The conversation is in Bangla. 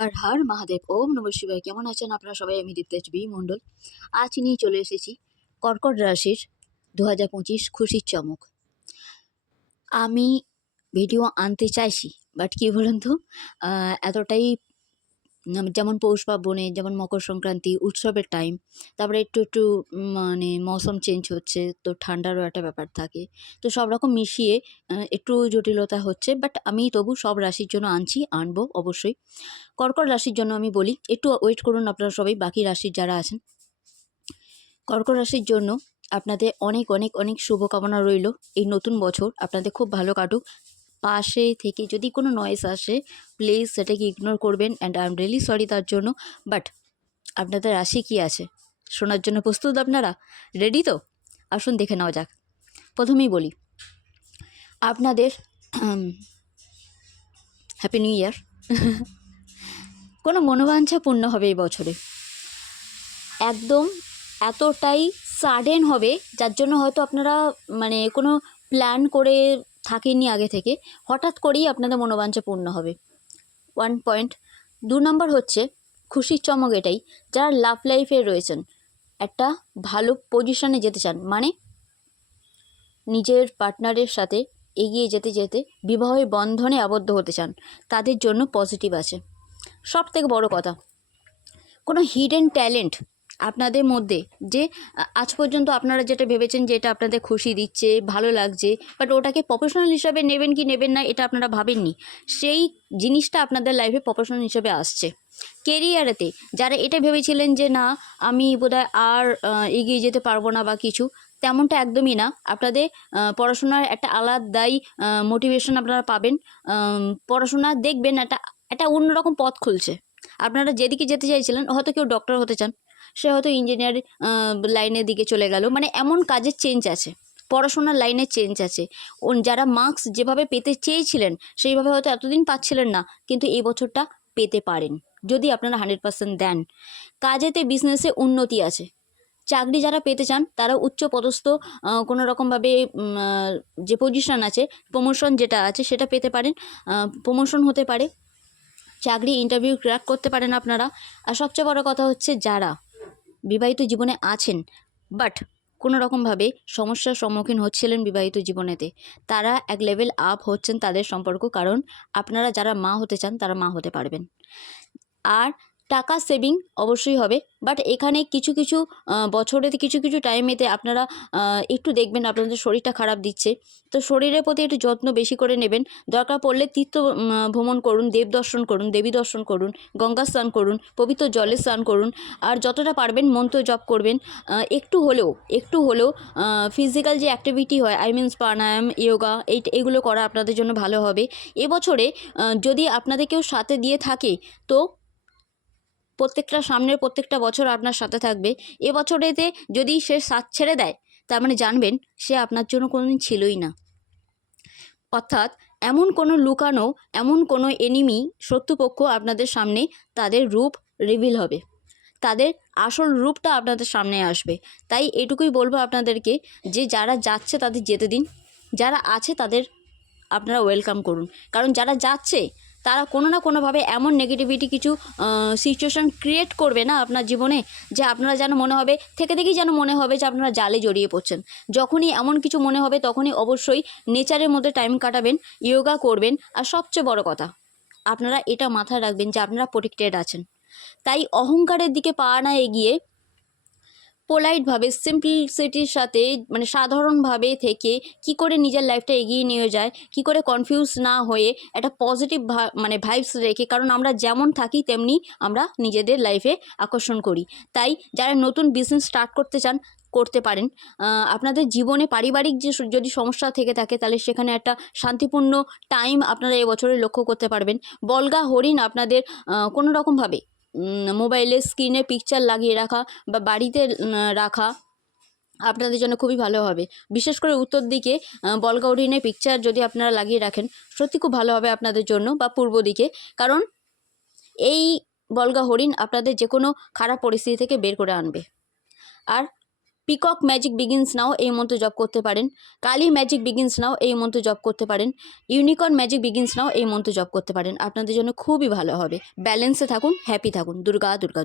আর হার মহাদেব। ওম নম শিবায়। কেমন আছেন আপনারা সবাই? আমি দীপ্তেজ বি মণ্ডল। আজ নিয়ে চলে এসেছি কর্কট রাশির দু হাজার পঁচিশ খুশির চমক। আমি ভিডিও আনতে চাইছি বাট কী বলুন তো? এতটাই যেমন পৌষ পার্বণে, যেমন মকর সংক্রান্তি, উৎসবের টাইম তারপরে একটু একটু মানে মৌসুম চেঞ্জ হচ্ছে, তো ঠান্ডারও একটা ব্যাপার থাকে। তো সব রকম মিশিয়ে একটু জটিলতা হচ্ছে বাট আমি তবু সব রাশির জন্য আনছি, আনব অবশ্যই। কর্কট রাশির জন্য আমি বলি, একটু ওয়েট করুন আপনারা সবাই, বাকি রাশির যারা আছেন। কর্কট রাশির জন্য আপনাদের অনেক অনেক অনেক শুভকামনা রইল। এই নতুন বছর আপনাদের খুব ভালো কাটুক। পাশে থেকে যদি কোনো নয়েস আসে প্লিজ সেটাকে ইগনোর করবেন and I am really sorry তার জন্য বাট আপনাদের রাশি কি আছে? শোনার জন্য প্রস্তুত আপনারা? রেডি তো? আসুন দেখে নেওয়া যাক। প্রথমেই বলি, আপনাদের হ্যাপি নিউ ইয়ার কোনো মনোবাঞ্ছা পূর্ণ হবে এই বছরে। একদম এতটাই সাডেন হবে, যার জন্য হয়তো আপনারা মানে কোনো প্ল্যান করে থাকেননি আগে থেকে, হঠাৎ করেই আপনাদের মনোবাঞ্ছা পূর্ণ হবে। ওয়ান পয়েন্ট দু নম্বর হচ্ছে, খুশির চমক এটাই, যারা লাভ লাইফে রয়েছেন, একটা ভালো পজিশনে যেতে চান মানে নিজের পার্টনারের সাথে এগিয়ে যেতে যেতে বিবাহের বন্ধনে আবদ্ধ হতে চান, তাদের জন্য পজিটিভ আছে। সব থেকে বড় কথা, কোনো হিডেন ট্যালেন্ট আপনাদের মধ্যে যে আজ পর্যন্ত আপনারা যেটা ভেবেছেন যে এটা আপনাদের খুশি দিচ্ছে, ভালো লাগছে বাট ওটাকে প্রফেশনাল হিসাবে নেবেন কি নেবেন না এটা আপনারা ভাবেননি। সেই জিনিসটা আপনাদের লাইফে প্রফেশনাল হিসাবে আসছে। কেরিয়ারেতে যারা এটা ভেবেছিলেন যে না, আমি বোধহয় আর এগিয়ে যেতে পারব না বা কিছু, তেমনটা একদমই না। আপনাদের পড়াশোনার একটা আলাদাই মোটিভেশন আপনারা পাবেন। পড়াশোনা দেখবেন, একটা একটা অন্যরকম পথ খুলছে। আপনারা যেদিকে যেতে চাইছিলেন, হয়তো কেউ ডক্টর হতে চান সে হয়তো ইঞ্জিনিয়ার লাইনের দিকে চলে গেল। মানে এমন কাজের চেঞ্জ আছে, পড়াশোনার লাইনে চেঞ্জ আছে। যারা মার্কস যেভাবে পেতে চেয়েছিলেন, সেইভাবে হয়তো এতদিন পাচ্ছিলেন না, কিন্তু এই বছরটা পেতে পারেন। যদি আপনারা হান্ড্রেড পার্সেন্ট দেন। কাজেতে বিজনেসে উন্নতি আছে। চাকরি যারা পেতে চান, তারা উচ্চ পদস্থ কোনো রকমভাবে যে পজিশন আছে প্রমোশন যেটা আছে, সেটা পেতে পারেন। প্রমোশন হতে পারে। চাকরি ইন্টারভিউ ক্র্যাক করতে পারেন আপনারা। আর সবচেয়ে বড় কথা হচ্ছে যারা বিবাহিত জীবনে আছেন বাট কোনো রকমভাবে সমস্যার সম্মুখীন হচ্ছিলেন বিবাহিত জীবনেতে। তারা এক লেভেল আপ হচ্ছেন তাদের সম্পর্ক, কারণ আপনারা যারা মা হতে চান তারা মা হতে পারবেন। আর টাকা সেভিং অবশ্যই হবে। বাট এখানে কিছু কিছু আহ, বছরেতে কিছু কিছু টাইমেতে আপনারা একটু দেখবেন আপনাদের শরীরটা খারাপ দিচ্ছে। তো শরীরের প্রতি একটু যত্ন বেশি করে নেবেন। দরকার পড়লে তীর্থ ভ্রমণ করুন দেব দর্শন করুন দেবী দর্শন করুন গঙ্গা স্নান করুন পবিত্র জলে স্নান করুন। আর যতটা পারবেন মন্ত্র জপ করবেন। একটু হলেও একটু হলেও ফিজিক্যাল যে অ্যাক্টিভিটি হয় আই মিনস প্রাণায়াম ইয়োগা এই এইগুলো করা আপনাদের জন্য ভালো হবে। এবছরে যদি আপনাদের কেউ সাথে দিয়ে থাকে তো প্রত্যেকটা সামনের প্রত্যেকটা বছর আপনার সাথে থাকবে। এবছরেতে যদি সে সাথ ছেড়ে দেয়, তার মানে জানবেন সে আপনার জন্য কোনোদিন ছিলই না। অর্থাৎ এমন কোনো লুকানো, এমন কোনো এনিমি শত্রুপক্ষ আপনাদের সামনে তাদের রূপ রিভিল হবে। তাদের আসল রূপটা আপনাদের সামনে আসবে। তাই এটুকুই বলব আপনাদেরকে যে যারা যাচ্ছে তাদের যেতে দিন। যারা আছে তাদের আপনারা ওয়েলকাম করুন। কারণ যারা যাচ্ছে তারা কোনো না কোনোভাবে এমন নেগেটিভিটি কিছু সিচুয়েশন ক্রিয়েট করবে না আপনার জীবনে, যে আপনারা যেন মনে হবে, থেকে থেকেই যেন মনে হবে যে আপনারা জালে জড়িয়ে পড়ছেন। যখনই এমন কিছু মনে হবে, তখনই অবশ্যই নেচারের মধ্যে টাইম কাটাবেন ইয়োগা করবেন, আর সবচেয়ে বড় কথা, আপনারা এটা মাথায় রাখবেন যে আপনারা প্রোটেক্টেড আছেন। তাই অহংকারের দিকে পা না এগিয়ে পোলাইটভাবে সিম্পলিসিটির সাথে মানে সাধারণভাবে থেকে কি করে নিজের লাইফটা এগিয়ে নিয়ে যায়, কি করে কনফিউজ না হয়ে একটা পজিটিভ মানে ভাইবস রেখে, কারণ আমরা যেমন থাকি তেমনি আমরা নিজেদের লাইফে আকর্ষণ করি। তাই যারা নতুন বিজনেস স্টার্ট করতে চান, করতে পারেন। আপনাদের জীবনে পারিবারিক যে যদি সমস্যা থেকে থাকে, তাহলে সেখানে একটা শান্তিপূর্ণ টাইম আপনারা এবছরে লক্ষ্য করতে পারবেন। বলগা হরিণ আপনাদের কোনো রকমভাবে মোবাইলের স্ক্রিনে পিকচার লাগিয়ে রাখা বা বাড়িতে রাখা আপনাদের জন্য খুবই ভালো হবে। বিশেষ করে উত্তর দিকে বলগাউরিনে পিকচার যদি আপনারা লাগিয়ে রাখেন, সত্যি খুব ভালো হবে আপনাদের জন্য বা পূর্ব দিকে। কারণ এই বলগা হরিণ আপনাদের যে কোনো খারাপ পরিস্থিতি থেকে বের করে আনবে। আর পিকক ম্যাজিক বিগিনস নাও এই মন্ত্র জপ করতে পারেন। কালি ম্যাজিক বিগিনস নাও এই মন্ত্র জপ করতে পারেন। ইউনিকর্ন ম্যাজিক বিগিনস নাও এই মন্ত্র জপ করতে পারেন। আপনাদের জন্য খুবই ভালো হবে। ব্যালেন্সে থাকুন হ্যাপি থাকুন। দুর্গা দুর্গা দুর্গা।